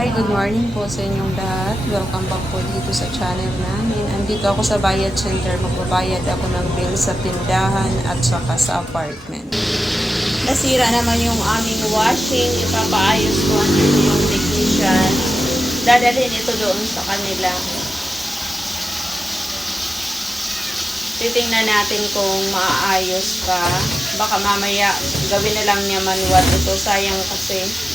Hi, good morning po sa inyong lahat. Welcome back po dito sa channel namin. Andito ako sa Bayad Center. Magbabayad ako ng bill sa tindahan at saka sa apartment. Nasira naman yung aming washing. Ipapaayos ko andito yung technician. Dadalhin ito doon sa kanila. Titingnan natin kung maayos pa. Baka mamaya gawin na lang niya manual ito. Sayang kasi.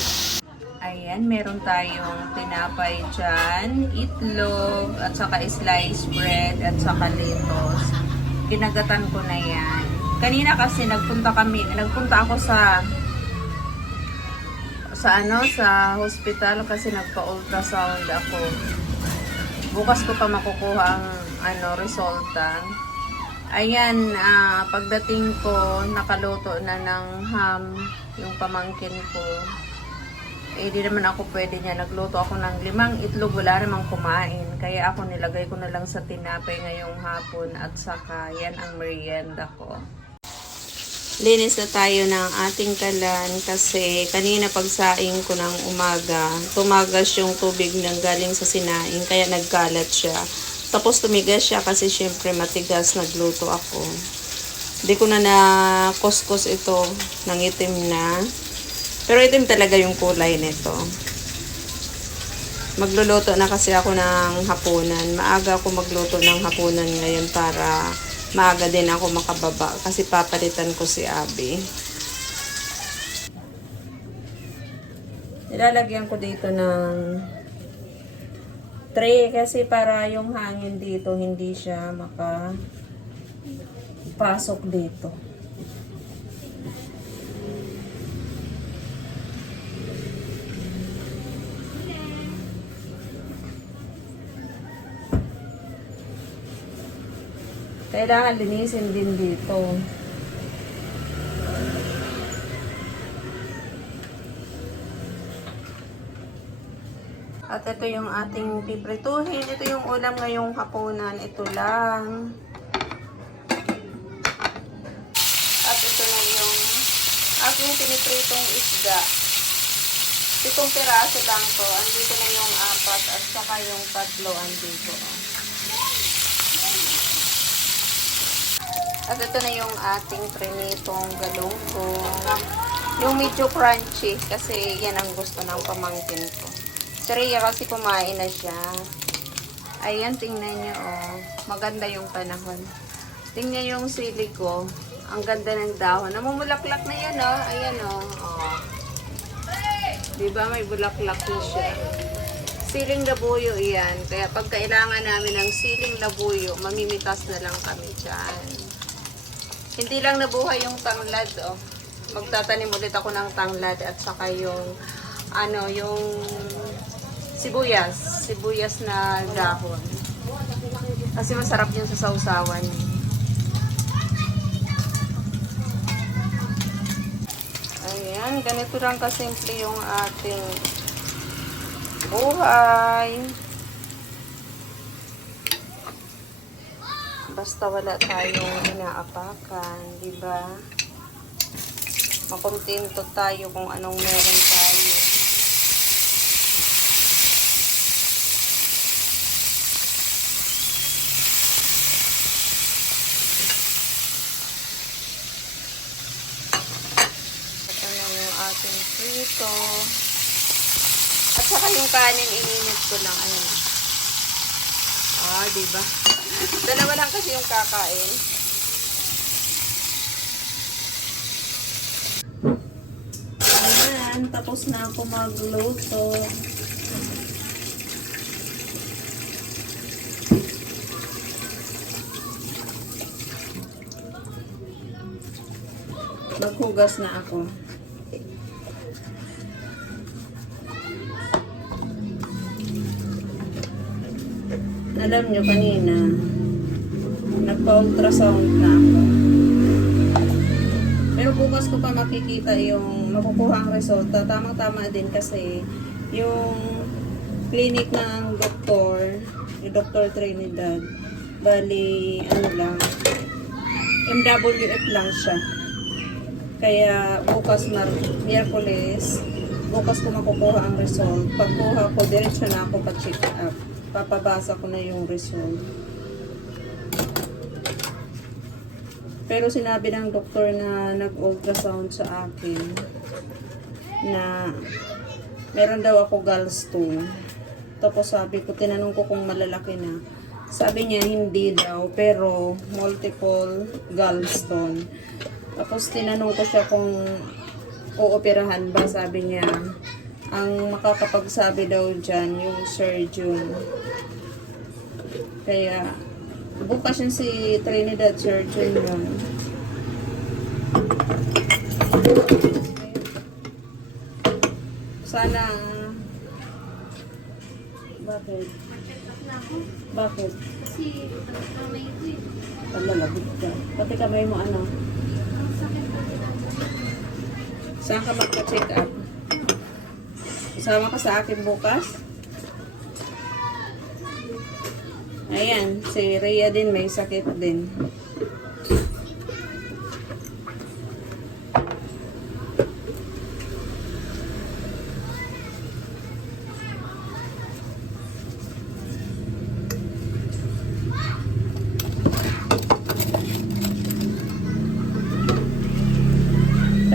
Ayan, meron tayong tinapay dyan, itlog, at saka sliced bread, at saka lettuce. Kinagatan ko na yan. Kanina kasi nagpunta kami, nagpunta ako sa sa ano, sa hospital kasi nagpa-ultrasound ako. Bukas ko pa makukuha ang ano, resulta. Ayan, ah, pagdating ko, nakaluto na ng ham yung pamangkin ko. Eh, di naman ako pwede niya. Nagluto ako ng limang itlog, wala namang kumain. Kaya ako nilagay ko na lang sa tinapay ngayong hapon at saka yan ang merienda ko. Linis na tayo ng ating kalan kasi kanina pagsaing ko ng umaga, tumagas yung tubig ng galing sa sinaing kaya nagkalat siya. Tapos tumigas siya kasi syempre matigas nagluto ako. Hindi ko na na kuskus ito ng itim na. Pero itim talaga yung kulay nito. Magluluto na kasi ako ng hapunan. Maaga ako magluto ng hapunan ngayon para maaga din ako makababa kasi papalitan ko si Abby. Nilalagyan ko dito ng tray kasi para yung hangin dito hindi siya maka pasok dito. Kailangan linisin din dito. At ito yung ating piprituhin. Ito yung ulam ngayong hapunan. Ito lang. At ito na yung aking pinipritong isda. Pitong piraso lang to. Andito na yung apat at saka yung tatlo andito. At ito na yung ating prinitong galunggong. Yung medyo crunchy kasi yan ang gusto ng pamangkin ko. Si kasi kumain na siya. Ayan, tingnan niyo oh. Maganda yung panahon. Tingnan yung sili ko. Ang ganda ng dahon. Namumulaklak na yan oh. Ayan oh. oh. Diba may bulaklak na siya. Siling labuyo yan. Kaya pag kailangan namin ng siling labuyo, mamimitas na lang kami dyan. Hindi lang nabuhay yung tanglad, oh. Magtatanim ulit ako ng tanglad at saka yung, ano, yung sibuyas. Sibuyas na dahon. Kasi masarap yun sa sausawan. Ayan, ganito lang kasimple yung ating buhay. Basta wala tayong inaapakan, di ba? Makontento tayo kung anong meron tayo. Ito na yung. At saka yung kanin, ininit ko lang. Ayan. Ah, di ba? Dalawa lang kasi yung kakain. Ayan, tapos na ako magluto. Maghugas na ako. Alam nyo kanina, nagpa-ultrasound na ako. Pero bukas ko pa makikita yung makukuha ang resulta. Tamang-tama din kasi yung clinic ng doktor, yung Dr. Trinidad, bali, ano lang, MWF lang siya. Kaya bukas Miyerkules, bukas ko makukuha ang result. Pagkuha ko, diretso na ako pa-check up. Papabasa ko na yung result. Pero sinabi ng doktor na nag-ultrasound sa akin na meron daw ako gallstone. Tapos sabi ko, tinanong ko kung malalaki na. Sabi niya, hindi daw, pero multiple gallstone. Tapos tinanong ko siya kung uoperahan ba, sabi niya. Ang makakapagsabi daw dyan, yung surgeon. Kaya, bukas yun si Trinidad surgeon yun. Sana, bakit? Bakit? Kasi kamay ko eh. Palalabit ka. Pati kamay mo ano? Ang sakit ko. Saan ka magpa-check up? Kasama ka sa akin bukas? Ayan, si Rhea din may sakit din.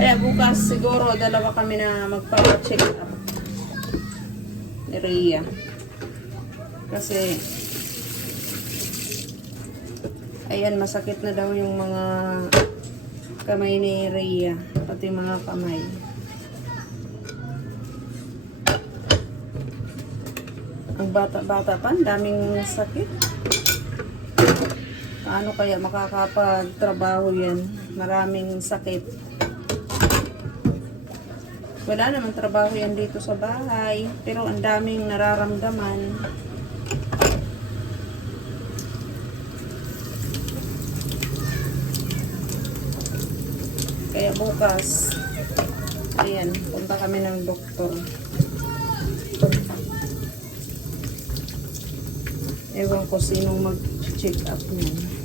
Kaya bukas siguro dalawa kami na magpa-check up ni Rhea. Kasi ayan masakit na daw yung mga kamay ni Rhea, pati mga kamay. Ang bata-bata pa, daming sakit. Paano kaya makakapagtrabaho yan? Maraming sakit. Wala namang trabaho yan dito sa bahay. Pero ang daming nararamdaman. Kaya bukas, ayan, punta kami ng doktor. Ewan ko sinong mag-check up niya.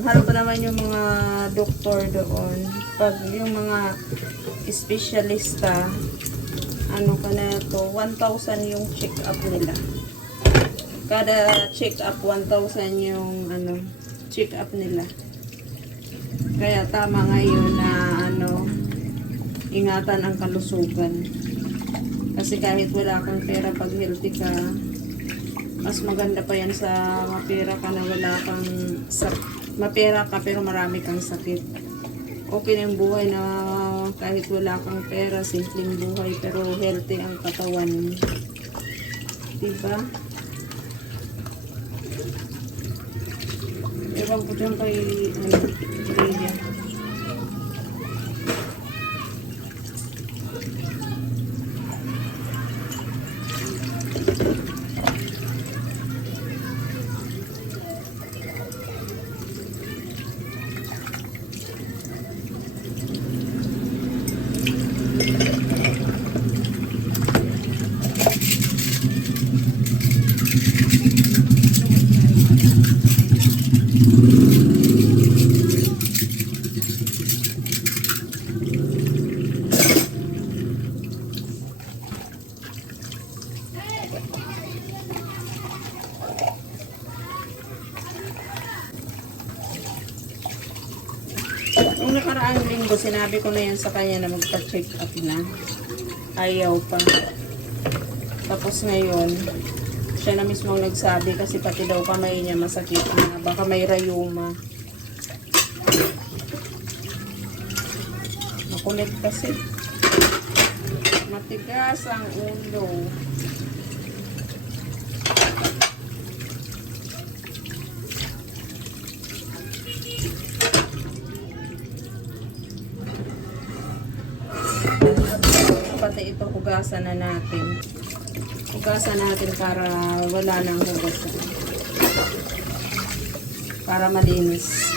Mahal pa naman yung mga doktor doon. Pag yung mga espesyalista, ano ka na to, 1,000 yung check-up nila. Kada check-up, 1,000 yung ano, check-up nila. Kaya tama ngayon na ano, ingatan ang kalusugan. Kasi kahit wala kang pera pag healthy ka, mas maganda pa yan sa mapera ka na wala kang sa, mapera ka pero marami kang sakit. Okay na yung buhay na kahit wala kang pera, simpleng buhay pero healthy ang katawan. Diba? Ewan ko dyan kay ano, Rhea. Nakaraang linggo, sinabi ko na yan sa kanya na magpa-check up na. Ayaw pa. Tapos ngayon, siya na mismo nagsabi kasi pati daw kamay niya masakit na. Baka may rayuma. Makulit kasi. Matigas ang ulo. Pati ito hugasan na natin. Hugasan natin para wala nang hugasan. Para malinis.